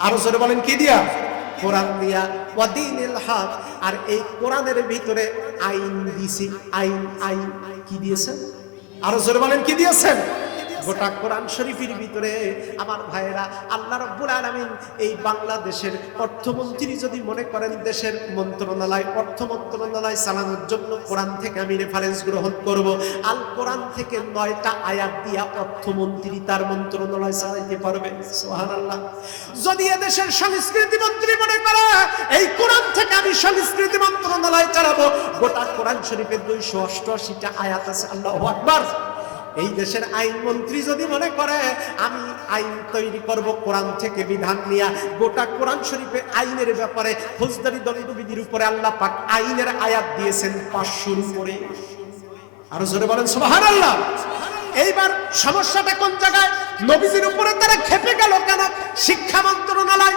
আরও জোরে বলেন, কি দিয়া? কোরআন দিয়া, ওয়াদিনিল হক। আর এই কোরআনের ভিতরে আইন দিছি, আইন আইন, কি দিয়েছেন? আরও জোরে বলেন, কি দিয়েছেন? গোটা কোরআন শরীফের ভিতরে আমার ভাইয়েরা, আল্লাহ রব্বুল আলামিন এই বাংলাদেশের অর্থমন্ত্রী যদি মনে করেন, দেশের মন্ত্রণালয়, অর্থ মন্ত্রণালয় চালানোর জন্য কোরআন থেকে আমি রেফারেন্স গ্রহণ করব। আল কোরআন থেকে নয়টা আয়াত দিয়া অর্থমন্ত্রী তার মন্ত্রণালয় চালাইতে পারবে। সুবহানাল্লাহ। যদি এদেশের সংস্কৃতি মন্ত্রী মনে করে, এই কোরআন থেকে আমি সংস্কৃতি মন্ত্রণালয় চালাবো, গোটা কোরআন শরীফের দুইশো অষ্টআশিটা আয়াত আছে। আল্লাহ আকবার। এই দেশের আইন মন্ত্রী যদি মনে করে, আমি আইন তৈরি করব, কোরআন থেকে বিধান নিয়া, গোটা কোরআন শরীফে আইনের ব্যাপারে ফৌজদারি দণ্ডবিধির উপরে আল্লাহ পাক আইনের আয়াত দিয়েছেন পাঁচশোর উপরে আরও জোরে বলেন সুবাহান আল্লাহ এইবার সমস্যাটা কোন জায়গায়? নবীজির উপরে তারা খেপে গেল কেন? শিক্ষা মন্ত্রণালয়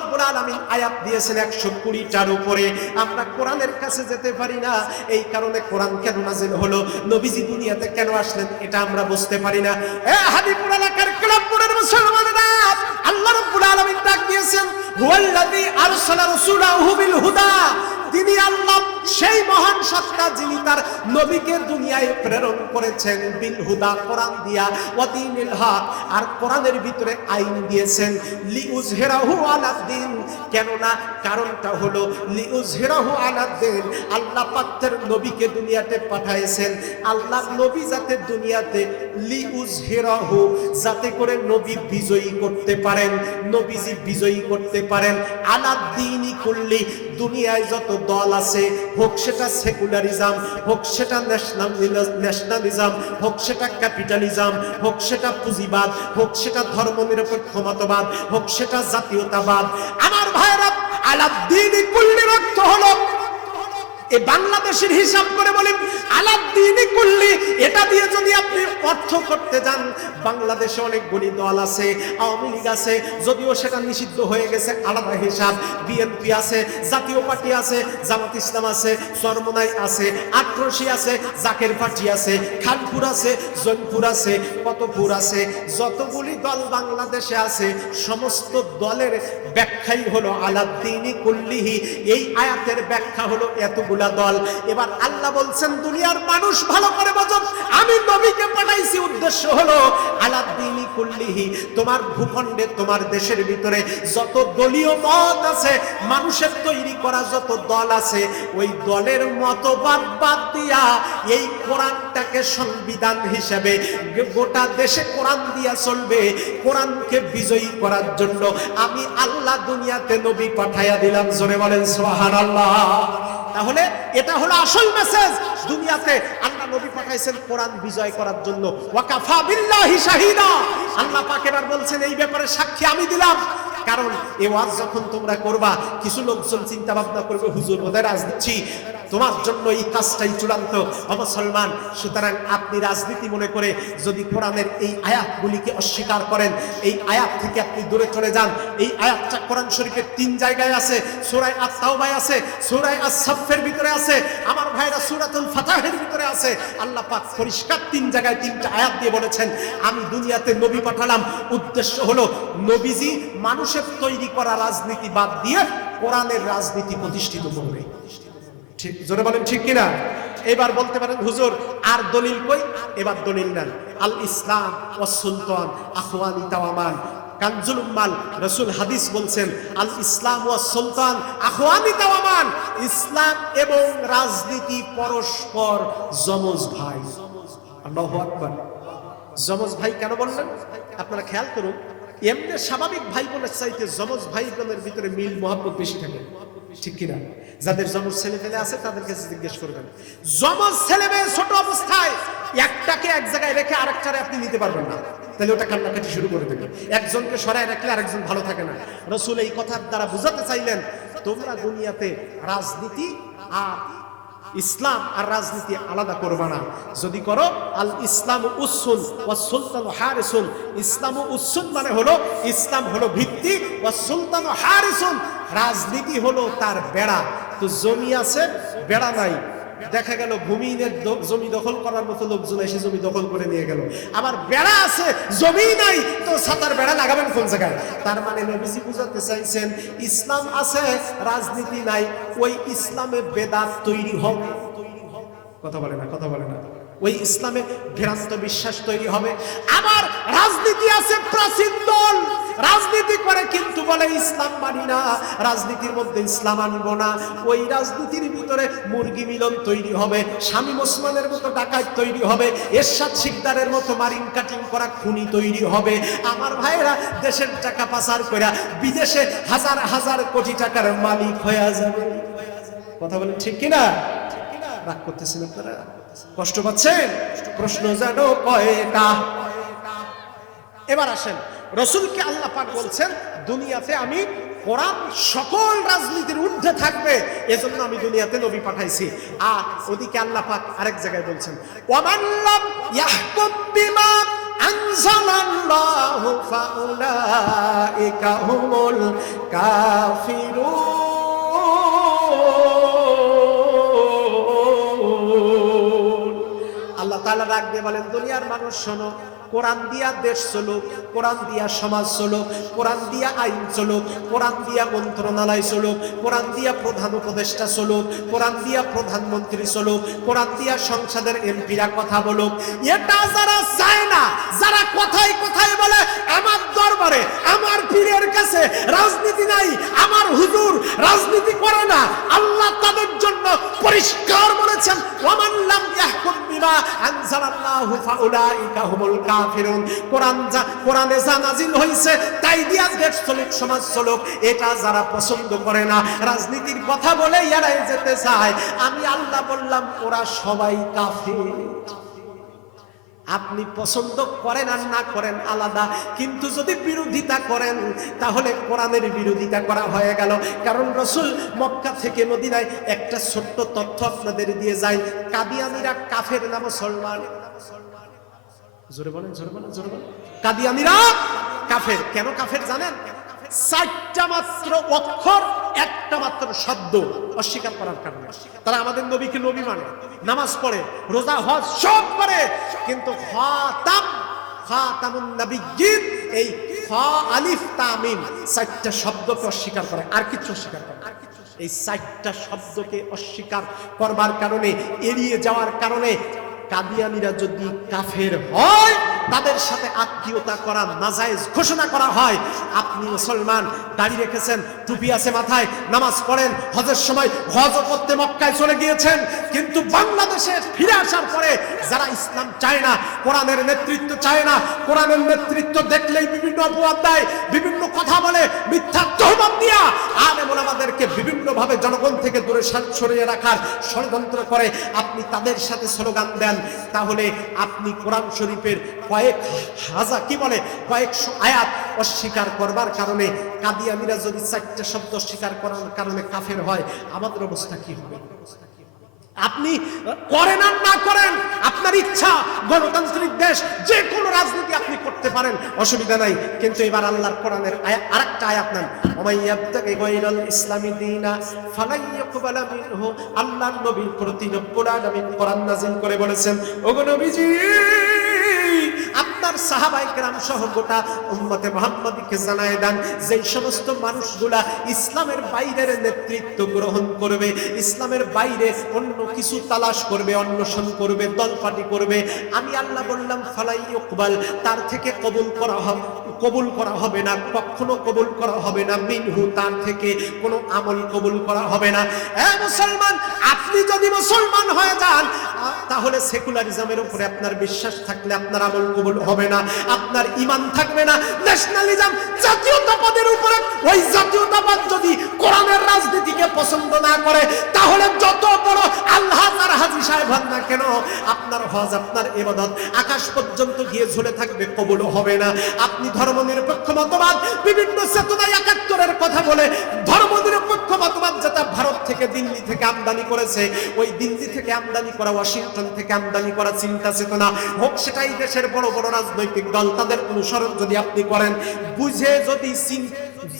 রাব্বুল আলামিন আয়াত দিয়েছেন একশো কুড়িটার উপরে। আমরা কোরআনের কাছে যেতে পারি না। এই কারণে কোরআন কেন নাজিল হলো? নবীজি দুনিয়াতে কেন আসলেন এটা আমরা বুঝতে পারি না। এ হাবিবুর এলাকার ক্লাবপুরের মুসলমানেরা আল্লাহ রাব্বুল আলামিন ডাক দিয়েছেন, হুয়াল্লাযী আরসালা রাসূলাহু বিল হুদা তিনি আল্লাহ, সেই মহান সত্তা যিনি তার নবীকে দুনিয়ায় প্রেরণ করেছেন বিল হুদা কোরআন দিয়া ওয়াদিনিল হক। আর কোরআনের ভিতরে আইন দিয়েছেন, লিউজহিরাহু আলাদ্দিন কেননা কারণটা হলো লিউজহিরাহু আলাদ্দিন আল্লাহ পাকের নবীকে দুনিয়াতে পাঠাইছেন। আল্লাহ নবী যাতে দুনিয়াতে লিউজহিরাহু যাতে করে নবী বিজয়ী করতে পারেন, নবীজি বিজয়ী করতে পারেন। আলাদ্দিনই করলি দুনিয়ায় যত দল আছে, হোক সেটা সেকুলারিজম, হোক সেটা ন্যাশনাল ন্যাশনালিজম, হোক সেটা ক্যাপিটালিজম, হোক সেটা পুঁজিবাদ, হোক সেটা ধর্মনিরপেক্ষ মতবাদ, হোক সেটা জাতীয়তাবাদ আমার ভাইরা আলাদিন কুল্লির অর্থ হলো এ বাংলাদেশের হিসাব করে বলি আলাদ্দিনই কুল্লি এটা দিয়ে যদি আপনি অর্থ করতে যান, বাংলাদেশে অনেকগুলি দল আছে, আওয়ামী লীগ আছে, যদিও সেটা নিষিদ্ধ হয়ে গেছে, আলাদা হিসাব। বিএনপি আছে, জাতীয় পার্টি আছে, জামাত ইসলাম আছে চরমনাই আছে আক্রোশী আছে, জাকের পার্টি আছে, খানপুর আছে, জৈনপুর আছে, কতপুর আছে, যতগুলি দল বাংলাদেশে আছে, সমস্ত দলের ব্যাখ্যাই হলো আলাদ্দিনী কুল্লিহি এই আয়াতের ব্যাখ্যা হলো এতগুলা দল। এবার আল্লাহ বলছেন, দুনিয়ার মানুষ ভালো করে বোঝো। আমি নবীকে পাঠাইছি, উদ্দেশ্য হলো আলাদ্দিনী কুল্লিহি, তোমার ভূখণ্ডে, তোমার দেশের ভিতরে যত দলীয় মত আছে, মানুষের তৈরি করা যত দল আছে, ওই দলের মতবাদ বাদ দিয়া এই কোরআনটাকে সংবিধান হিসেবে গোটা দেশে কোরআন দিয়া চলবে, কোরআনকে বিজয়ী করার জন্য আমি আল্লাহ দুনিয়াতে নবী পাঠাইয়া দিলাম। জোরে বলেন সোহান আল্লাহ তাহলে এটা হলো আসল মেসেজ দুনিয়াতে আল্লাহ নবী পাঠাইছেন কোরআন বিজয় করার জন্য। ওয়াকাফা বিল্লাহি শাহিদা। আল্লাহ পাক এবার বলছেন, এই ব্যাপারে সাক্ষী আমি দিলাম। কারণ এ ওয়াজ যখন তোমরা করবা, কিছু লোকজন চিন্তা ভাবনা করবে, হুজুর ওদের রাজনীতি তোমার জন্য এই কাজটাই চূড়ান্ত। অমুসলমান সুতরাং আপনি রাজনীতি মনে করে যদি কোরআনের এই আয়াতগুলিকে অস্বীকার করেন, এই আয়াত থেকে আপনি দূরে চলে যান। এই আয়াতটা কোরআন শরীফের তিন জায়গায় আছে। সুরায় আত্মাউবাই আছে, সুরায় আসাফের ভিতরে আছে, আমার ভাইরা সুরাতুল ফাতাহের ভিতরে আছে। আল্লাহ পাক পরিষ্কার তিন জায়গায় তিনটা আয়াত দিয়ে বলেছেন, আমি দুনিয়াতে নবী পাঠালাম। উদ্দেশ্য হলো, নবীজি মানুষের তৈরি করা রাজনীতি বাদ দিয়ে কোরআনের রাজনীতি প্রতিষ্ঠিত করবে। ঠিক, জোরে বলেন ঠিক কিনা? এবার বলতে পারেন, হুজুর, আর দলিল কই? এবার দলিল নেন। আল ইসলাম ও সুলতান, আখওয়ানি তাওয়ামান কানজুল উম্মাল রসুল হাদিস বলছেন, আল ইসলাম ও সুলতান, আখওয়ানি তাওয়ামান, ইসলাম এবং রাজনীতি পরস্পর যমজ ভাই। আল্লাহু আকবার। যমজ ভাই কেন বললেন? আপনারা খেয়াল করুন এমনি স্বাভাবিক ভাই বোনের চাইতে যমজ ভাই বোনের ভিতরে মিল, মহব্বত বেশি থাকে। ঠিক কিনা? যাদের যমজ ছেলে পেলে আছে, তাদের কাছে জিজ্ঞেস করবেন। যমজ ছেলে মেয়ে ছোট অবস্থায় একটাকে এক জায়গায় রেখে আরেকটারে আপনি নিতে পারবেন না। তাহলে ওটা কান্নাকাটি শুরু করে দেবে। একজনকে সরায় রাখলে আরেকজন ভালো থাকে না। রসুল এই কথার দ্বারা বুঝাতে চাইলেন, তোমরা দুনিয়াতে রাজনীতি আর ইসলাম আর রাজনীতি আলাদা করবা না। যদি করো, আল ইসলাম উসুল ও সুলতান হারিসুল। ইসলাম উসুল মানে হলো, ইসলাম হলো ভিত্তি ও সুলতান হারিসুল। রাজনীতি হলো তার বেড়া। তো জমি আছে, বেড়া নাই। দেখা গেল ভূমিহীনের জমি দখল করার মতো লোকজন এসে জমি দখল করে নিয়ে গেল। আবার বেড়া আছে, জমি নাই, তো সাতার বেড়া লাগাবেন কোন জায়গায়? তার মানে নবীজি বুঝাতে চাইছেন, ইসলাম আছে, রাজনীতি নাই, ওই ইসলামে বেদাত তৈরি হবে। কথা বলে না, কথা বলে না। ওই ইসলামে ভ্রান্ত বিশ্বাস তৈরি হবে। আবার রাজনীতি আছে প্রাচীন দল। রাজনীতি করে কিন্তু বলে ইসলাম মানি না। রাজনীতির মধ্যে ইসলাম আনব না। ওই রাজনীতির ভিতরে মুরগি মিলন তৈরি হবে, স্বামী ওসমানের মতো ডাকাত তৈরি হবে, এরশাদ শিকদারের মতো মারিং কাটিং করা খুনি তৈরি হবে। আমার ভাইরা দেশের টাকা পাচার করে বিদেশে হাজার হাজার কোটি টাকার মালিক হয়ে যাবে। কথা বলেন ঠিক কিনা? রাগ করতেছেন আপনারা? কষ্ট পাচ্ছেন? প্রশ্ন যেন কয়টা? এবার আসেন, রসুলকে আল্লাহ পাক বলছেন, দুনিয়াতে আমি কোরআন সকল রাজনীতির ঊর্ধ্বে থাকবে, এজন্য আমি দুনিয়াতে নবী পাঠাইছি। আর ওদিকে আল্লাহ পাক আরেক জায়গায় বলছেন ওয়ামাল্লাম ইয়াহকুম বিমা আনজালাল্লাহু ফাউলাইকা হুমুল কাফিরুন। ডাক দিয়ে বলেন, দুনিয়ার মানুষ শোনো, কোরআন দিয়া দেশ চলুক, কোরআন দিয়া সমাজ চলুক, কোরআন দিয়া আইন চলুক, কোরআন দিয়া মন্ত্রণালয় চলুক, কোরআন দিয়া প্রধান উপদেষ্টা চলুক, কোরআন দিয়া প্রধানমন্ত্রী চলুক, কোরআন দিয়া সংসদের এমপিরা কথা বলুক। এটা যারা চায় না, যারা কথায় কথায় বলে, আমার দরবারে কাছে রাজনীতি নাই। আমার হুজুর রাজনীতি করে না। আল্লাহ তাদের জন্য পরিষ্কার বলেছেন, ওমান লাম ইয়াহকুম বিমা আনজালাল্লাহু ফাউলাইকা হুমুল কাফিরুন। কোরআন যা, কোরআনে যা নাজিল হইছে, তাই দিয়া দেশ চলুক সমাজ চলুক। এটা যারা পছন্দ করে না, রাজনীতির কথা বলে এরাই যেতে চায়। আমি আল্লাহ বললাম, ওরা সবাই কাফির। আপনি পছন্দ করেন আর না করেন আলাদা। কিন্তু যদি বিরোধিতা করেন, তাহলে কোরআনের বিরোধিতা করা হয়ে গেল। কারণ রসুল মক্কা থেকে মদিনায় একটা ছোট্ট তথ্য আপনাদের দিয়ে যায় কাদিয়ানিরা কাফের নাম সলমান জোরে বলেন জোরে বলেন জোরে বলেন। কাদিয়ানিরা কাফের। কেন কাফের জানেন? চারটা মাত্র অক্ষর, একটা মাত্র শব্দ অস্বীকার করার কারণে। তারা আমাদের নবীকে নবী মানে। নামাজ পড়ে, রোজা, হজ সব করে। কিন্তু এই আলিফ তামিম চারটা শব্দকে অস্বীকার করে। আর কিছু অস্বীকার করে না। এই চারটা শব্দকে অস্বীকার করবার কারণে, এড়িয়ে যাওয়ার কারণে কাদিয়ানিরা যদি কাফের হয় তাদের সাথে আত্মীয়তা করা, নাজায়েজ ঘোষণা করা হয়। আপনি মুসলমান, দাড়ি রেখেছেন, টুপি আছে মাথায়, নামাজ পড়েন, হজের সময় হজ করতে মক্কায় চলে গিয়েছেন, কিন্তু বাংলাদেশে ফিরে আসার পরে যারা ইসলাম চায় না, কোরআনের নেতৃত্ব চায় না, কোরআনের নেতৃত্ব দেখলেই বিভিন্ন অপবাদ দেয়, বিভিন্ন কথা বলে, মিথ্যা তহমত দিয়া আলেম ওলামাদেরকে বিভিন্ন ভাবে জনগণ থেকে দূরে সার- সরিয়ে রাখার ষড়যন্ত্র করে। আপনি তাদের সাথে স্লোগান দেন, তাহলে আপনি কোরআন শরীফের কয়েক হাজার কি বলে, কয়েকশো আয়াত অস্বীকার করবার কারণে কাদিয়ানিরা যদি চারটা শব্দ অস্বীকার করার কারণে কাফের হয়। আমাদের অবস্থা কি হবে? আপনি করেন আর না করেন, আপনার ইচ্ছা, গণতান্ত্রিক দেশ, যে কোনো রাজনীতি আপনি করতে পারেন, অসুবিধা নাই। কিন্তু এবার আল্লাহর কোরআনের আরেকটা আয়াত নেন। ইসলামি দীনা আল্লাহর নবীর প্রতি কোরআন নাযিল করে বলেছেন, ওগো নবীজি আপনার সাহাবাই কেরাম সহ গোটা উম্মতে মোহাম্মদকে জানায় দেন, যেই সমস্ত মানুষগুলা ইসলামের বাইরের নেতৃত্ব গ্রহণ করবে, ইসলামের বাইরে অন্য কিছু তালাশ করবে, অন্বেষণ করবে, দলপাটি করবে, আমি আল্লাহ বললাম, ফালাই ইকবাল তার থেকে কবুল করা হবে, কবুল করা হবে না, কখনো কবুল করা হবে না, মিনহু তার থেকে কোনো আমল কবুল করা হবে না। এ মুসলমান, আপনি যদি মুসলমান হয়ে যান তাহলে সেকুলারিজমের উপরে আপনার বিশ্বাস থাকলে আপনার আমল কবুল হবে না, আপনার ইমান থাকবে না। ন্যাশনালিজম জাতীয়তাবাদের উপরে, ওই জাতীয়তাবাদ যদি কোরআনের রাজনীতিকে পছন্দ না করে, তাহলে যত বড় আল্লাহ তার হাজি সাহেব হন না কেন, আপনার হজ, আপনার ইবাদত, আকাশ পর্যন্ত গিয়ে ঝুলে থাকবে কবুল হবে না। আপনি ধর্মনিরপেক্ষ মতবাদ, বিভিন্ন চেতনায় একাত্তরের কথা বলে, ধর্মনিরপেক্ষ মতবাদ যেটা ভারত থেকে, দিল্লি থেকে আমদানি করেছে, ওই দিল্লি থেকে আমদানি করা, ওয়াশিংটন থেকে আমদানি করা চিন্তা চেতনা হোক সেটাই দেশের বড় বড় রাজনৈতিক দল তাদের অনুসরণ যদি আপনি করেন বুঝে যদি চিন-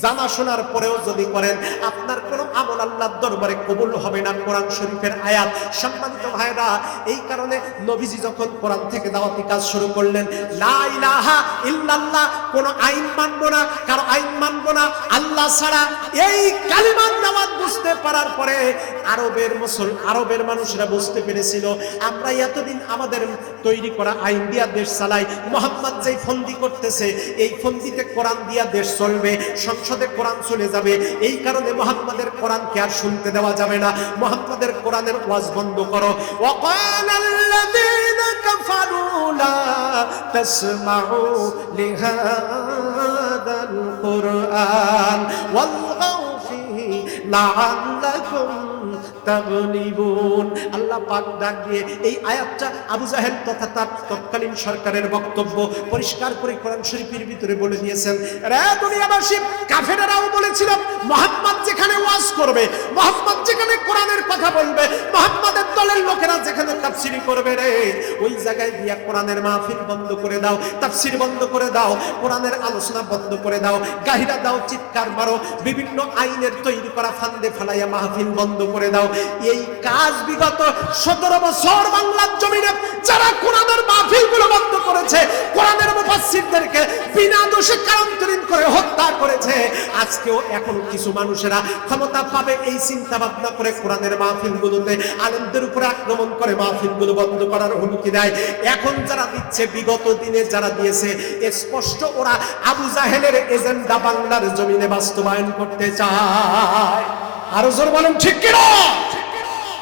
জানা শোনার পরেও যদি করেন, আপনার কোনো আমল আল্লাহর দরবারে কবুল হবে না কোরআন শরীফের আয়াত। সম্মানিত ভাইরা এই কারণে নবীজি যখন কোরআন থেকে দাওয়াতি কাজ শুরু করলেন, লা ইলাহা ইল্লাল্লাহ, কোন আইন মানবো না, কারও আইন মানবো না, আল্লাহ ছাড়া এই কালিমার দাওয়াত বুঝতে পারার পরে আরবের মুসল, আরবের মানুষরা বুঝতে পেরেছিল, আমরা এতদিন আমাদের তৈরি করা আইন দিয়া দেশ চালাই, মোহাম্মদ যেই ফন্দি করতেছে, এই ফন্দিতে কোরআন দিয়া দেশ চলবে সংসদে কোরআন চলে যাবে এই কারণে মোহাম্মদের কোরআনকে আর শুনতে দেওয়া যাবে না মোহাম্মদের কোরআনের ওয়াজ বন্ধ করো وقال الذين كفروا لا تسمعوا لهذا القرآن والغوا فيه لعلكم আল্লাহ পাক ডাক এই আয়াতটা আবু জাহেল তথা তার তৎকালীন সরকারের বক্তব্য পরিষ্কার করে কোরআন শরীফের ভিতরে বলে দিয়েছেন দুনিয়াবাসী, কাফেরেরাও বলেছিল, মোহাম্মদ যেখানে ওয়াজ করবে, মোহাম্মদ যেখানে কোরআনের কথা বলবে, মোহাম্মদের দলের লোকেরা যেখানে তাফসিরি করবে রে, ওই জায়গায় গিয়া কোরআনের মাহফিল বন্ধ করে দাও, তাফসির বন্ধ করে দাও, কোরআনের আলোচনা বন্ধ করে দাও, গাহিরা দাও, চিৎকার মারো, বিভিন্ন আইনের তৈরি করা ফান্দে ফালাইয়া মাহফিল বন্ধ করে দাও এই কাজ বিগত সতেরো বছর বাংলার জমিনে যারা কোরআনের মাহফিলগুলো বন্ধ করেছে, কোরআনের মুফাসসিরদেরকে বিনা দোষে কারান্তরীণ করে হত্যা করেছে, আজকেও এখন কিছু মানুষেরা ক্ষমতা পাবে এই চিন্তা ভাবনা করে কোরআনের মাহফিল গুলোতে আনন্দের উপরে আক্রমণ করে মাহফিলগুলো বন্ধ করার হুমকি দেয়। এখন যারা দিচ্ছে, বিগত দিনে যারা দিয়েছে স্পষ্ট ওরা আবু জাহেলের এজেন্ডা বাংলার জমিনে বাস্তবায়ন করতে চায়। আরও জোর বলেন, ঠিক কিনা?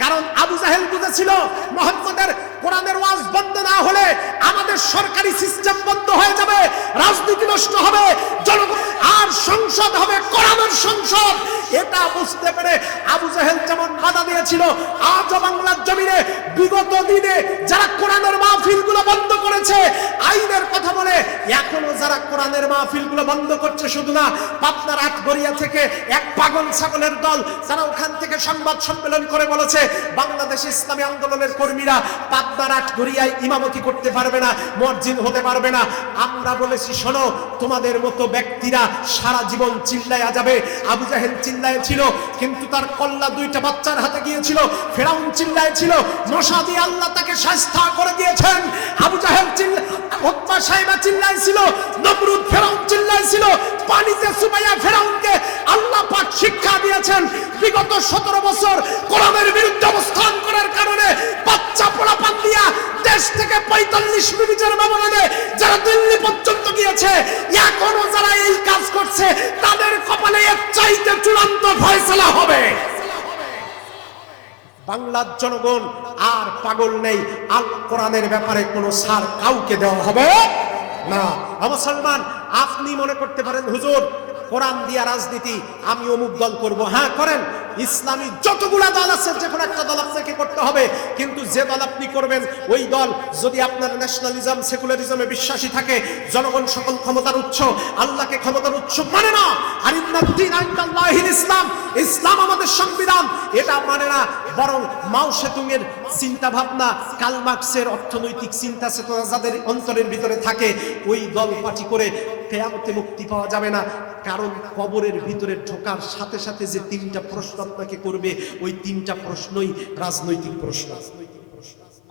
কারণ আবু জাহেল বুঝেছিল, মোহাম্মদের কোরআনের ওয়াজ বন্ধ না হলে আমাদের সরকারি সিস্টেম বন্ধ হয়ে যাবে, রাজনীতি নষ্ট হবে, জনগণ আর সংসদ হবে কোরআনের সংসদ। এটা বুঝতে পেরে আবু জাহেল যেমন বাধা দিয়েছিল, আজও বাংলার জমিনে বিগত দিনে যারা করেছে আইনের কথা বলে, এখনও যারা কোরআনের মাহফিলগুলো বন্ধ করছে শুধু না, পাবনার আটগড়িয়া থেকে এক পাগল ছাগলের দল যারা ওখান থেকে সংবাদ সম্মেলন করে বলেছে, বাংলাদেশ ইসলামী আন্দোলনের কর্মীরা পাবনার আটগড়িয়ায় ইমামতি করতে পারবে না, মসজিদ হতে পারবে না। আমরা বলেছি, শোনো, তোমাদের মতো ব্যক্তিরা সারা জীবন চিল্লায়া যাবে। আবু জাহেল চিল্লায় ছিল কিন্তু তার কল্লা দুইটা বাচ্চার হাতে গিয়েছিল, ফেরাউন চিল্লায় ছিল মশা দিয়ে আল্লাহ তাকে শাস্তা করে দিয়েছেন। আবু জাহেল চিল্লা ওত্মা সাহেবা চিল্লাইছিল, নমরুদ ফেরাউন চিল্লাইছিল, পানিতে সুমাইয়া ফেরাউনকে আল্লাহ পাক শিক্ষা দিয়েছেন, বিগত সতেরো বছর কোরআনের বিরুদ্ধে অবস্থান করার কারণে বাচ্চা পোড়া পান দিয়া দেশ থেকে পঁয়তাল্লিশ মিনিটের ব্যবধানে যারা দিল্লি পর্যন্ত গিয়েছে, এখনও যারা এই কাজ করছে, তাদের কপালে এর চাইতে চূড়ান্ত ফয়সলা হবে। বাংলার জনগণ আর পাগল নেই। আল কোরআনের ব্যাপারে কোনো সার কাউকে দেওয়া হবে না। মুসলমান, আপনি মনে করতে পারেন, হুজুর কোরআন দিয়া রাজনীতি, আমি অমুক দল করব। হ্যাঁ করেন। ইসলামী যতগুলা দল আছে, যে কোনো একটা দল আপনাকে করতে হবে। কিন্তু যে দল আপনি করবেন, ওই দল যদি আপনার ন্যাশনালিজম সেকুলারিজমে বিশ্বাসী থাকে, জনগণ সকল ক্ষমতার উৎস, আল্লাহকে ক্ষমতার উৎস মানে না। ইসলাম ইসলাম আমাদের সংবিধান। এটা মানে না, বরং মাও সেতুংয়ের চিন্তা ভাবনা অর্থনৈতিক চিন্তা চেতনা যাদের অন্তরের ভিতরে থাকে, ওই দল পার্টি করে কেয়ামতে মুক্তি পাওয়া যাবে না। কারণ কবরের ভিতরে ঢোকার সাথে সাথে যে তিনটা প্রশ্ন আপনাকে করবে, ওই তিনটা প্রশ্নই রাজনৈতিক প্রশ্ন।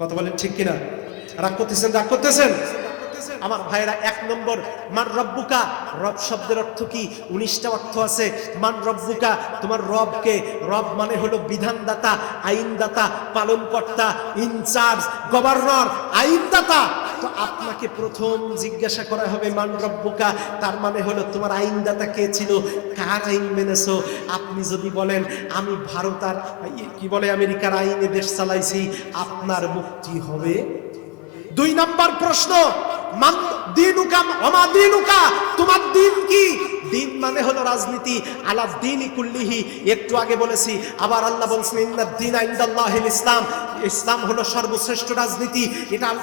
কথা বলেন ঠিক কিনা? রাগ করতেছেন রাগ করতেছেন? আমার ভাইয়েরা, এক নম্বর, মান রব্বুকা, রব শব্দের অর্থ কি? উনিশটা অর্থ আছে। মান রব্বুকা, তোমার রবকে, রব মানে হলো বিধানদাতা, আইনদাতা, পালনকর্তা, ইনচার্জ, গভর্নর, আইনদাতা। তো আপনাকে প্রথম জিজ্ঞাসা করা হবে, মান রব্বুকা? তার মানে হলো, তোমার আইনদাতা কে ছিল? কার আইন মেনেছো? আপনি যদি বলেন, আমি ভারত আর, কি বলে আমেরিকার আইনে দেশ চালাইছি, আপনার মুক্তি হবে? দুই নাম্বার প্রশ্ন, মান দিনুকা, অমা দিনুকা? তোমার দিন কি? দিন মানে হলো রাজনীতি। আলা দিন কুল্লিহি, একটু আগে বলেছি, আবার আল্লাহ বলছেন, ইন্না দিন ইনদাল্লাহিল ইসলাম। ইসলাম হলো সর্বশ্রেষ্ঠ রাজনীতি। এটা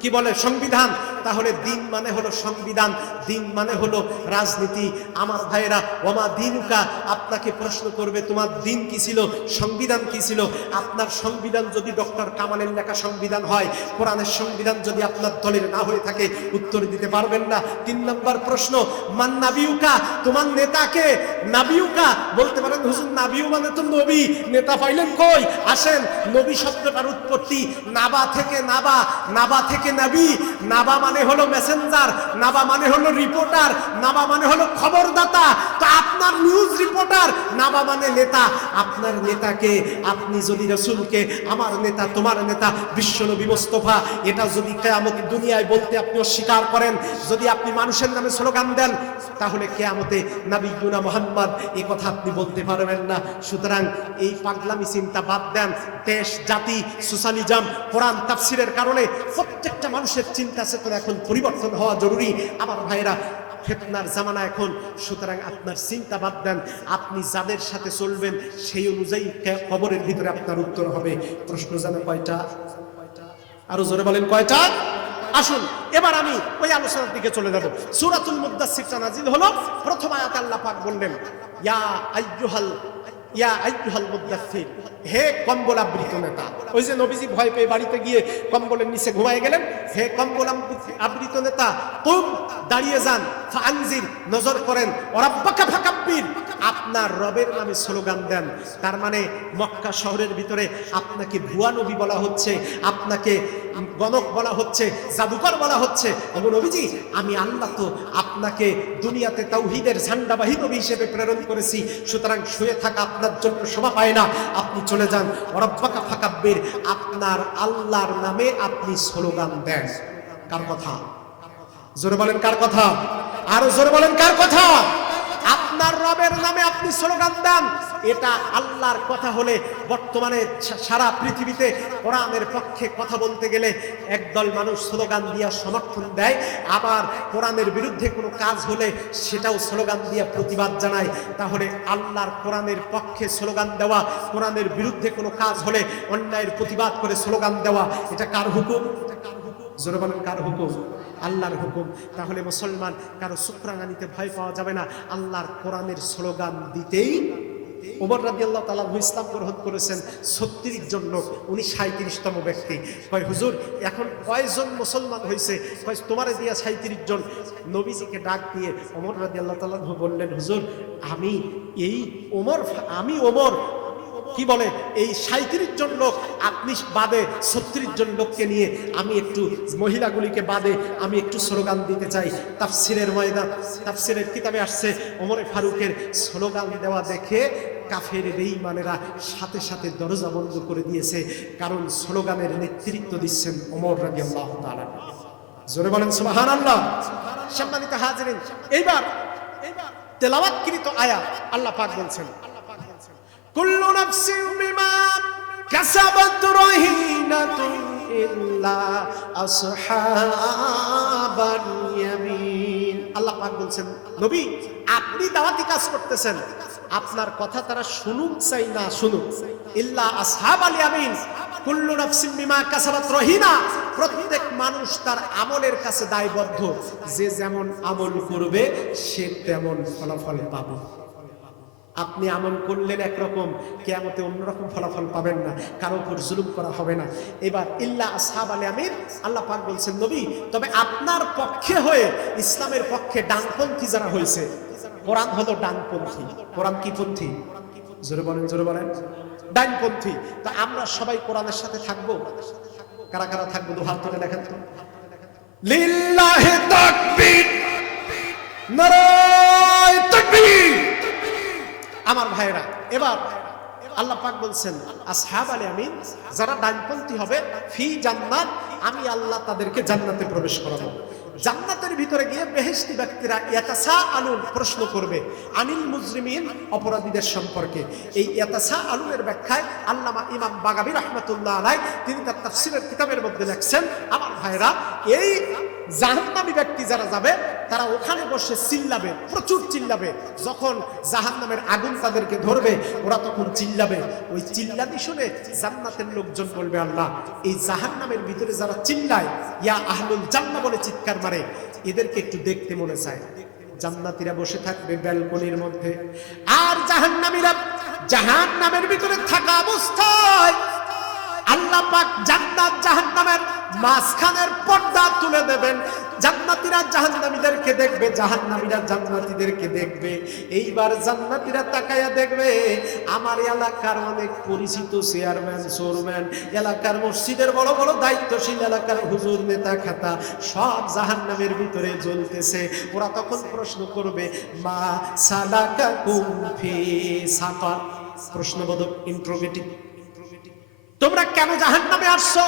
কি বলে? সংবিধান। তাহলে দিন মানে হলো সংবিধান। দিন মানে হলো রাজনীতি। আমার ভাইয়েরা, ওমা দিনুকা? আপনাকে প্রশ্ন করবে, তোমার দিন কি ছিল? সংবিধান কি ছিল? আপনার সংবিধান যদি ডক্টর কামালের লেখা সংবিধান হয়, কোরআনের সংবিধান যদি আপনার দলের না হয়ে থাকে, উত্তর দিতে পারবেন না। তিন নম্বর প্রশ্ন, মান নাবিউকা? তোমার নেতাকে নাবিউকা বলতে পারেন, হুজুর নাবিউ মানে তো নবী। নেতা পাইলেন কই? আসেন, নবী শব্দটার উৎপত্তি। নাবা থেকে নাবা নাবা থেকে নাবি। নাবা মানে হলো মেসেঞ্জার নাবা মানে হলো রিপোর্টার নাবা মানে হলো খবরদাতা। তো আপনার নিউজ রিপোর্টার নাবা মানে নেতা। আপনার নেতাকে, আপনি যদি রসুলকে, আমার নেতা, তোমার নেতা বিশ্বনবী মোস্তফা, এটা যদি কেয়ামত দুনিয়ায় বলতে আপনি অস্বীকার করেন, যদি আপনি মানুষের নামে স্লোগান দেন, তাহলে কেয়ামতে নাবিগুনা মোহাম্মদ, এ কথা আপনি বলতে পারবেন না। সুতরাং এই পাগলামি চিন্তা বাদ দেন। দেশ, জাতি সোশ্যালিজম কোরআন, তাফসিরের কারণে প্রত্যেকটা মানুষের চিন্তা চেতনা এখন পরিবর্তন হওয়া জরুরি। আমার ভাইরা ফেতনার জামানা এখন। সুতরাং আপনার চিন্তা বাদ দেন। আপনি যাদের সাথে চলবেন, সেই অনুযায়ী কবরের ভিতরে আপনার উত্তর হবে। প্রশ্ন জানে কয়টা? আরও জোরে বলেন কয়টা? আসুন, এবার আমি ওই আলোচনার দিকে চলে যাব। সুরাতুল মুদ্দাসসিরটা নাজিল হলো, প্রথম আয়াত আল্লাহ পাক বললেন, ইয়া আইয়ুহাল হে কম্বল আবৃত নেতা, ওই যে নবীজি ভয় পেয়ে বাড়িতে গিয়ে কম্বলের নিচে ঘুমায় গেলেন, হে কম্বল আবৃত- নেতা, কুম, দাঁড়িয়ে যান নজর করেন ওরাব্বাকা ফাকাব্বির। আপনার রবের নামে স্লোগান দেন, তার মানে মক্কা শহরের ভিতরে আপনাকে ভুয়া নবী বলা হচ্ছে, আপনাকে গণক বলা হচ্ছে, জাদুকর বলা হচ্ছে। ওগো নবীজি, আমি আল্লাহ তো আপনাকে দুনিয়াতে তাওহীদের ঝান্ডাবাহী নবী হিসেবে প্রেরণ করেছি, সুতরাং শুয়ে থাকা আপনার জন্য শোভা পায় না। আপনি চলে যান। রব্বাকা ফাকাব্বির। আপনার আল্লাহর নামে আপনি স্লোগান দেন। কার কথা? জোরে বলেন কার কথা? আরও জোরে বলেন কার কথা? আপনার রবের নামে আপনি স্লোগান দেন। এটা আল্লাহর কথা হলে বর্তমানে সারা পৃথিবীতে কোরআনের পক্ষে কথা বলতে গেলে একদল মানুষ স্লোগান দিয়া সমর্থন দেয়। আবার কোরআনের বিরুদ্ধে কোনো কাজ হলে সেটাও স্লোগান দিয়া প্রতিবাদ জানায়। তাহলে আল্লাহর কোরআনের পক্ষে স্লোগান দেওয়া, কোরআনের বিরুদ্ধে কোনো কাজ হলে অন্যায়ের প্রতিবাদ করে স্লোগান দেওয়া, এটা কার হুকুম? বলেন, কার হুকুম? আল্লাহর হুকুম। তাহলে মুসলমান কারও শুক্রাঙ্গানিতে ভয় পাওয়া যাবে না। আল্লাহর কোরআনের স্লোগান দিতেই ওমর রাজি আল্লাহ তালা ইসলাম গ্রহণ করেছেন, ছত্রিশ জন লোক, উনি সাঁত্রিশতম ব্যক্তি। কয়, হুজুর, এখন কয়জন মুসলমান হয়েছে কয়, তোমার দিয়া সাঁত্রিশ জন নবীজিকে ডাক দিয়ে ওমর রাজি আল্লাহ তালা বললেন, হুজুর, আমি এই ওমর আমি ওমর কি বলে? এই সাঁত্রিশ জন লোক, আপনি বাদে ছত্রিশ জন লোককে নিয়ে আমি একটু মহিলাগুলিকে বাদে আমি একটু স্লোগান দিতে চাই। তাফসিরের ময়দান, তাফসিরের কিতাবে আসছে, ওমরে ফারুকের স্লোগান দেওয়া দেখে কাফের বেঈমানেরা সাথে সাথে দরজা বন্ধ করে দিয়েছে, কারণ স্লোগানের নেতৃত্ব দিচ্ছেন ওমর রাজি আল্লাহ জোরে বলেন সুবাহান আল্লাহ সম্মানিত হাজরিন, এইবার এইবার তেলাওয়াতকৃত আয়া আল্লাহ পাক বলছেন। কুল্লু নাফসিন বিমা কাসাবাত রাহিনাতুন ইল্লা আসহাবান ইয়ামিন। আল্লাহ পাক বলছেন, নবী, আপনি দাওয়াতি কাজ করতেছেন। আপনার কথা তারা শুনুক চাই না শুনুক। ইল্লা আসহাব আল ইয়ামিন, কুল্লু নাফসিন বিমা কাসাবাত রহিনা। প্রত্যেক মানুষ তার আমলের কাছে দায়বদ্ধ। যে যেমন আমল করবে, সে তেমন ফলাফল পাবে। আপনি আমন করলেন একরকম, কেয়ামতে অন্যরকম ফলাফল পাবেন না, কারও উপর জুলুম করা হবে না। এবার ইল্লা আসহাব আলী আমির আল্লাহ পাক বলছেন, নবী, তবে আপনার পক্ষে হয়ে ইসলামের পক্ষে ডানপন্থী যারা হয়েছে, কোরআন হলো ডানপন্থী। কোরআন কি পন্থী? জোরে বলেন জোরে বলেন। ডানপন্থী। তো আমরা সবাই কোরআনের সাথে থাকব? কারা কারা থাকব? দু হাত ধরে দেখেন তো। লিল্লাহে তাকবীর, নারায় তাকবীর। ভাইরা এবার আল্লাহ পাক বলছেন, আসহাব আলী আমিন যারা ডানপন্থী হবে, ফি জান্নাত, আমি আল্লাহ তাদেরকে জান্নাতে প্রবেশ করাবো। জান্নাতের ভিতরে গিয়ে বেহেশতি ব্যক্তিরা ইয়াতাসা আলুন প্রশ্ন করবে, আনিল মুজরিমিন অপরাধীদের সম্পর্কে। এই ইয়াতাসা আলুনের ব্যাখ্যায় আল্লামা ইমাম বাগাবি রহমতুল্লাহ আলাই তিনি তার তাফসিরের কিতাবের মধ্যে লেখছেন, আমার ভাইরা এই জাহান্নামী ব্যক্তি যারা যাবে, তারা ওখানে বসে চিল্লাবে, প্রচুর চিল্লাবে। যখন জাহান্নামের আগুন তাদেরকে ধরবে, ওরা তখন চিল্লাবে। ওই চিল্লানি শুনে জান্নাতের লোকজন বলবে, আল্লাহ, এই জাহান্নামের ভিতরে যারা চিল্লায়, ইয়া আহলুল জান্না বলে চিৎকার মারে এদেরকে একটু দেখতে মনে চায়। জান্নাতিরা বসে থাকবে ব্যালকনির মধ্যে। আর জাহান্নামীরা জাহান্নামের ভিতরে থাকা অবস্থায় আল্লাহ পাক জান্নাত জাহান্নামের মাঝখানের পর্দা তুলে দেবেন। জান্নাতীরা জাহান্নামীদেরকে দেখবে, জাহান্নামীরা জান্নাতীদেরকে দেখবে। এইবার জান্নাতীরা তাকায়া দেখবে, আমার এলাকার অনেক পরিচিত চেয়ারম্যান চেয়ারম্যান, এলাকার মসজিদের বড় বড় দায়িত্বশীল এলাকার হুজুর, নেতা, খাতা, সব জাহান্নামের ভিতরে জ্বলতেছে। ওরা তখন প্রশ্ন করবে, মা সালাকা কুমফি সাফা প্রশ্নবোধক ইন্ট্রোগেটিভ তোমরা কেন জাহান্নামে আসছো?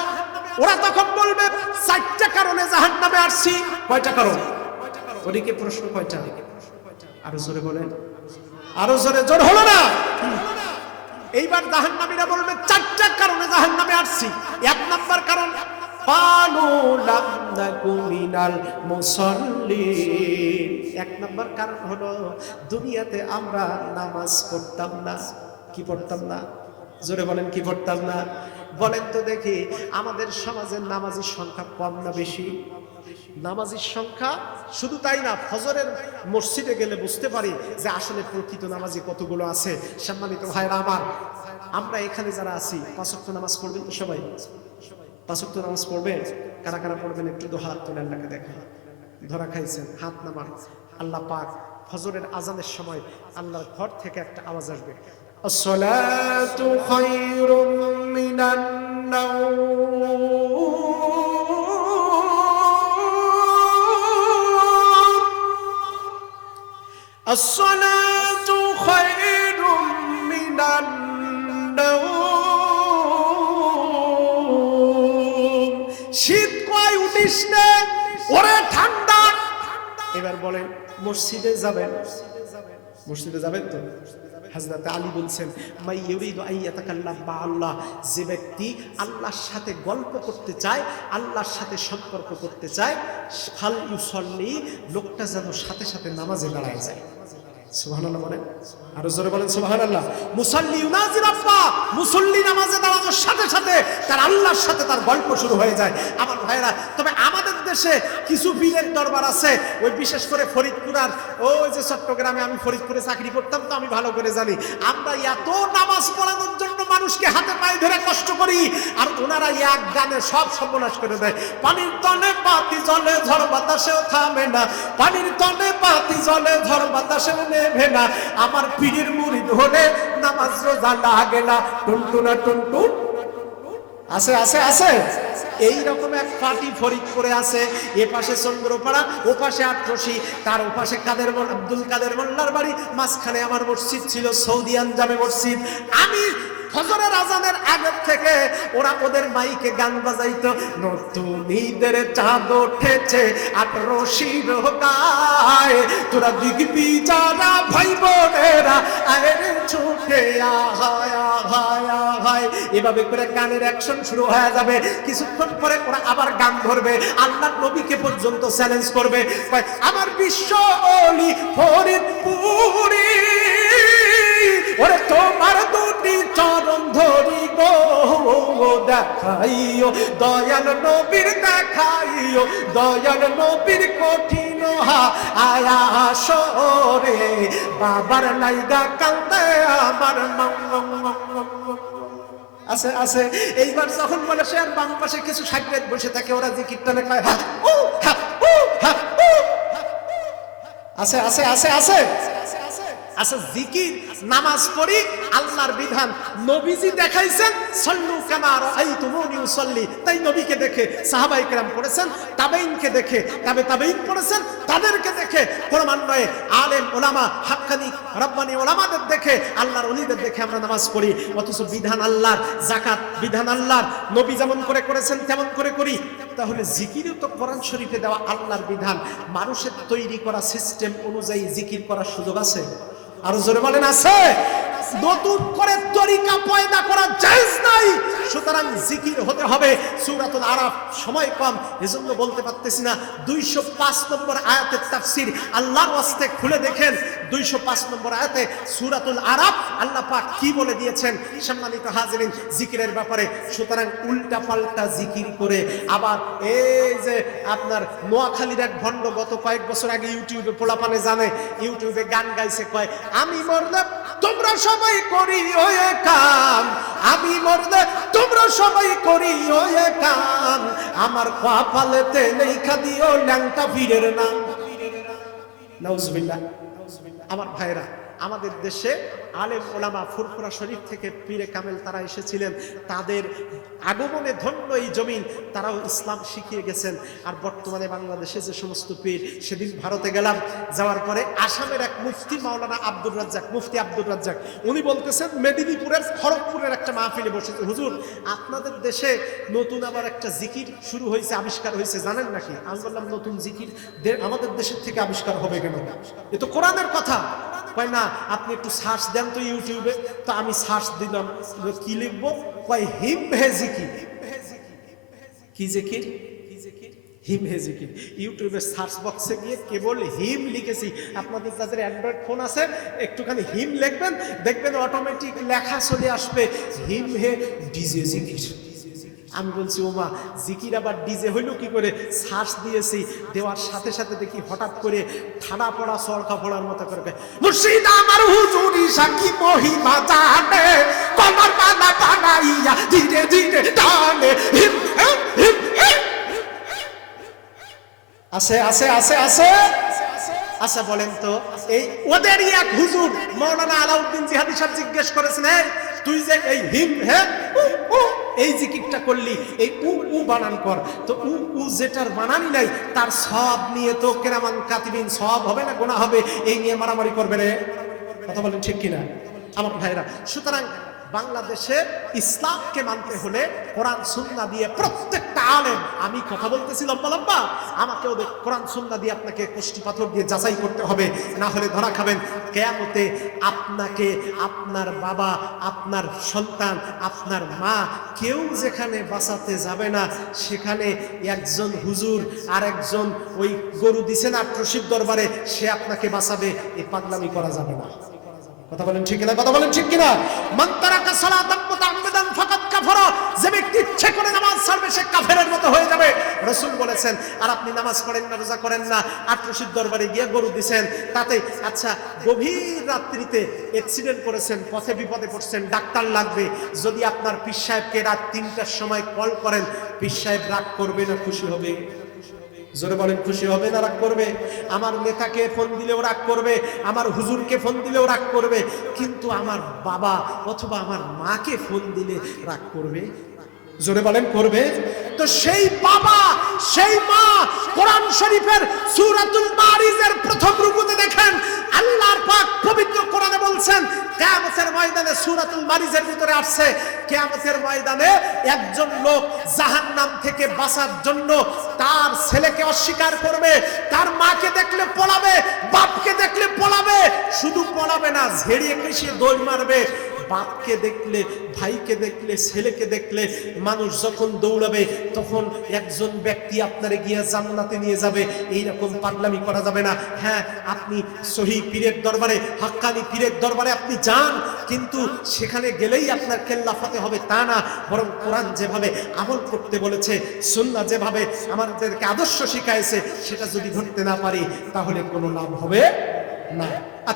ওরা তখন বলবে, চারটা কারণে জাহান নামে আসছি। কয়টা কারণ? ওদিকে প্রশ্ন কয়টা? আরও জোরে বলেন। আরও জোরে, জোর হলো না। এইবার জাহান নামীরা বলবে, চারটা কারণে জাহান নামে আসছি। এক নাম্বার কারণ এক কারণ হলো, দুনিয়াতে আমরা নামাজ পড়তাম না। কি পড়তাম না? জোরে বলেন, কি পড়তাম না? বলেন তো দেখি, আমাদের সমাজের নামাজির সংখ্যা কম না বেশি? নামাজির সংখ্যা শুধু তাই না, ফজরের মসজিদে গেলে বুঝতে পারি যে আসলে প্রকৃত নামাজি কতগুলো আছে। সম্মানিত ভাইরা আমার, আমরা এখানে যারা আছি, পাঁচক্ত নামাজ পড়বেন তো সবাই? পাঁচক্ত নামাজ পড়বেন? কারা কারা পড়বেন একটু দো হাত তোলে আল্লাহকে দেখেন। ধরা খাইছেন, হাত নামান। আল্লাহ পাক ফজরের আজানের সময় আল্লাহর ঘর থেকে একটা আওয়াজ আসবে। الصلاة خير من النوم الصلاة خير من النوم শীত কয় উঠিস না ওরে ঠান্ডা এবার বলেন মসজিদে যাবেন মসজিদে যাবেন তো হাজরত আলী বলছেন মাই ইউরিদু আইয়াতাকাল্লাম বা আল্লাহ যে ব্যক্তি আল্লাহর সাথে গল্প করতে চায়, আল্লাহর সাথে সম্পর্ক করতে চায়, ফাল ইউসল্লি, লোকটা যেন সাথে সাথে নামাজে দাঁড়ায় যায়। সুবহানাল্লাহ বলেন। আরও জোরে বলেন, সুবহানাল্লাহ। মুসাল্লি ইউনাজি রাব্বা, মুসল্লি নামাজে দাঁড়ানোর সাথে সাথে তার আল্লাহর সাথে তার গল্প শুরু হয়ে যায়। আমার ভাইরা, তবে আমাদের দেশে কিছু পীরের দরবার আছে। ওই বিশেষ করে ফরিদপুর আর ওই যে চট্টগ্রামে আমি ফরিদপুরে চাকরি করতাম তো আমি ভালো করে জানি। আমরা এত নামাজ পড়ানোর জন্য মানুষকে হাতে পায়ে ধরে কষ্ট করি, আর ওনারা এক গানে সব সর্বনাশ করে দেয়। পানির তনে পাতি জলে ঝড় বাতাসেও থামে না। পানির তনে পাতি জলে ঝড় বাতাসেও নেভে না। আমার পীরের মুড়ি হলে নামাজ রোজা লাগে না। টুনটুনা টুনটুন আছে আছে আছে। এই রকম এক পার্টি ফরিদপুরে আছে, এ পাশে চন্দ্রপাড়া, ও পাশে আট্রসি, তার ও পাশে কাদের আব্দুল কাদের মোল্লার বাড়ি। মাঝখানে আমার মসজিদ ছিল সৌদি আঞ্জামে মসজিদ। আমি ফজরের আজানের আগের থেকে ওরা ওদের মাইকে গান বাজাইতো, নতুন ঈদের চাঁদ উঠেছে আটরশির গায়ে তোরা দিগবি যারা ভাই বোনেরা আয় রে ছুটে আহায় আহায় আহায়। এভাবে করে গানের অ্যাকশন শুরু হয়ে যাবে। কিছুক্ষণ পরে ওরা আবার গান ধরবে। আল্লাহ নবীকে পর্যন্ত চ্যালেঞ্জ করবে। আমার বিশ্ব অলি ফরিদপুরি ওরে তোমার দুটি চরণ ধরি গো দেখাইও দয়াল নবীর দেখাইও দয়াল নবীর কঠিন হা আয়া সরে বাবার লাইগা কান্দে আমার। আছে আছে এইবার যখন বলে সে আর বাম পাশে কিছু সাকরেত বসে থাকে ওরা যে কীর্তনে কয় হা উ হা উ হা উ আছে আছে আছে আছে আচ্ছা জিকির, নামাজ পড়ি, আল্লাহর বিধান। নবীজি দেখাইছেন, সল্লু কামার আই তুমুনি উসল্লি তাই নবীকে দেখে, সাহাবাই কেরাম পড়েছেন তাবেইনকে দেখে, তাবে তাবেইন পড়েছেন, তাদেরকে দেখে ক্রমান্বয়ে আলেম, ওলামা, হাক্কানি, রব্বানি ওলামাদের দেখে, আল্লাহর অলিদের দেখে আমরা নামাজ পড়ি। অথচ বিধান আল্লাহর জাকাত বিধান আল্লাহর, নবী যেমন করে করেছেন, তেমন করে করি। তাহলে জিকিরও তো কোরআন শরীফে দেওয়া আল্লাহর বিধান। মানুষের তৈরি করা সিস্টেম অনুযায়ী জিকির করার সুযোগ আছে? আরও জোরে বলেন আছে? নতুন করে তরিকা পয়দা করা জায়েজ নাই। সুতরাং জিকির হতে হবে। সূরাতুল আরাফ সময় কম, এজন্য বলতে পারতেছি না। 205 নম্বর আয়াতের তাফসীর আল্লাহর ওয়াস্তে খুলে দেখেন। 205 নম্বর আয়াতে সূরাতুল আরাফ আল্লাহ পাক কি বলে দিয়েছেন? সম্মানিত হাজিরিন, জিকিরের ব্যাপারে। সুতরাং উল্টা পাল্টা জিকির করে আবার এই যে আপনার নোয়াখালীর এক ভণ্ড গত কয়েক বছর আগে ইউটিউবে পোলাপানে জানে, ইউটিউবে গান গাইছে, কয়, আমি মরলে তোমরা সবাই করি ওই কাম। আমি মরলে তোমরা সবাই করি ওই কাম। আমার কপালেতে লেখা দিও, ল্যাংটা ফিরের নাম। নাউজুবিল্লাহ। আমার ভাইরা আমাদের দেশে আলেম ওলামা ফুরফুরা শরীফ থেকে পীরে কামেল তারা এসেছিলেন। তাদের আগমনে ধন্য এই জমিন, তারাও ইসলাম শিখিয়ে গেছেন। আর বর্তমানে বাংলাদেশে যে সমস্ত পীর, সেদিন ভারতে গেলাম, যাওয়ার পরে আসামের এক মুফতি মাওলানা আব্দুর রাজ্জাক, মুফতি আব্দুর রাজ্জাক, উনি বলতেছেন, মেদিনীপুরের খড়গপুরের একটা মাহফিলে বসেছে। হুজুর, আপনাদের দেশে নতুন আবার একটা জিকির শুরু হয়েছে, আবিষ্কার হয়েছে, জানেন নাকি? আমি বললাম, নতুন জিকির আমাদের দেশের থেকে আবিষ্কার হবে কেন? এ তো কোরআনের কথা। না আপনি একটু সার্চ দেন তো ইউটিউবে তো আমি সার্চ দিলাম কি লিখব? কয়, হিম হে জিকির কি? জিকির হিম হে জিকির ইউটিউবে সার্চ বক্সে গিয়ে কেবল হিম লিখেছি। আপনাদের যাদের অ্যান্ড্রয়েড ফোন আছে, একটুখানি হিম লিখবেন, দেখবেন অটোমেটিক লেখা চলে আসবে। হিম হে ডিজে আমি বলছি ওমা জিকির আবার ডিজে হইল কি করে? শ্বাস দিয়েছি দেওয়ার সাথে সাথে দেখি হঠাৎ করে ঠাডা পড়া সরকা পড়ার মতো করে কয়, মুর্শিদ আমার হুজুরি সাকি মহিমা জানে কমর ধীরে ধীরে আছে আছে আছে আছে। আচ্ছা বলেন তো এই ওদেরই এক হুজুর মৌলানা আলাউদ্দিন জিহাদি সাহেব জিজ্ঞেস করেছেন তুই যে এই হিম হ্যাঁ? এই জিকিরটা করলি, এই উ উ বানান কর। তো উ উ যেটার বানানি নাই, তার সব নিয়ে তো কেরামান কাতিবিন সব হবে না, গোনা হবে, এই নিয়ে মারামারি করবে রে? কথা বলেন ঠিক কিনা? আমার ভাইরা, সুতরাং বাংলাদেশে ইসলামকে মানতে হলে কোরআন, সুন্না দিয়ে প্রত্যেকটা আলেম, আমি কথা বলতেছি লম্বা লম্বা আমাকে ওদের কোরআন, সুন্না দিয়ে আপনাকে কষ্টি পাথর দিয়ে যাচাই করতে হবে, না হলে ধরা খাবেন। কেয়ামতে আপনাকে আপনার বাবা, আপনার সন্তান, আপনার মা কেউ যেখানে বাঁচাতে যাবে না, সেখানে একজন হুজুর আর একজন ওই গরু দিছেন প্রসিদ্ধ দরবারে, সে আপনাকে বাঁচাবে এই পাগলামি করা যাবে না। কথা বলেন ঠিক কিনা? কথা বলেন ঠিক কিনা? মান তারাকা সালাতান মুতাআম্মিদান ফাকাদ কাফারা। যে ব্যক্তি ইচ্ছে করে নামাজ ছাড়বে, সে কাফেরের মতো হয়ে যাবে। রাসূল বলেছেন, আর আপনি নামাজ পড়েন না, রোজা করেন না। আর রশিদ দরবারে গিয়ে গরু দিছেন। তাতে আচ্ছা গভীর রাত্রিতে অ্যাক্সিডেন্ট করেছেন, পথে বিপদে পড়ছেন, ডাক্তার লাগবে। যদি আপনার পীর সাহেবকে রাত তিনটার সময় কল করেন পীর সাহেব রাগ করবে না, খুশি হবে? জোরে বলেন, খুশি হবে না রাগ করবে? আমার নেতাকে ফোন দিলেও রাগ করবে, আমার হুজুরকে ফোন দিলেও রাগ করবে, কিন্তু আমার বাবা অথবা আমার মাকে ফোন দিলে রাগ করবে? জোরে বলেন, করবে? তো সেই বাবা, সেই মা কোরআন শরীফের সূরাতুল মারিজের প্রথম রুকুতে দেখেন, আল্লাহর পাক পবিত্র কোরআনে বলছেন, কিয়ামতের ময়দানে সূরাতুল মারিজের ভিতরে আসছে। কিয়ামতের ময়দানে একজন লোক জাহান্নাম থেকে বাঁচার জন্য তার ছেলেকে অস্বীকার করবে, তার মাকে দেখলে পলাবে, বাপকে দেখলে পলাবে, শুধু পলাবে না, ঝেড়িয়ে কেশিয়ে দৌড় মারবে। বাপকে দেখলে, ভাইকে দেখলে, ছেলেকে দেখলে মানুষ যখন দৌড়াবে, তখন একজন ব্যক্তি আপনারে গিয়ে জান্নাতে নিয়ে যাবে। এইরকম পাগলামি করা যাবে না। হ্যাঁ আপনি সহি পীরের দরবারে, হাক্কানি পীরের দরবারে আপনি যান, কিন্তু সেখানে গেলেই আপনার কেল্লাফাতে হবে তা না। বরং কোরআন যেভাবে আমল করতে বলেছে সুন্না যেভাবে আমাদেরকে আদর্শ শিখাইছে সেটা যদি ধরতে না পারি তাহলে কোনো লাভ হবে না। আচ্ছা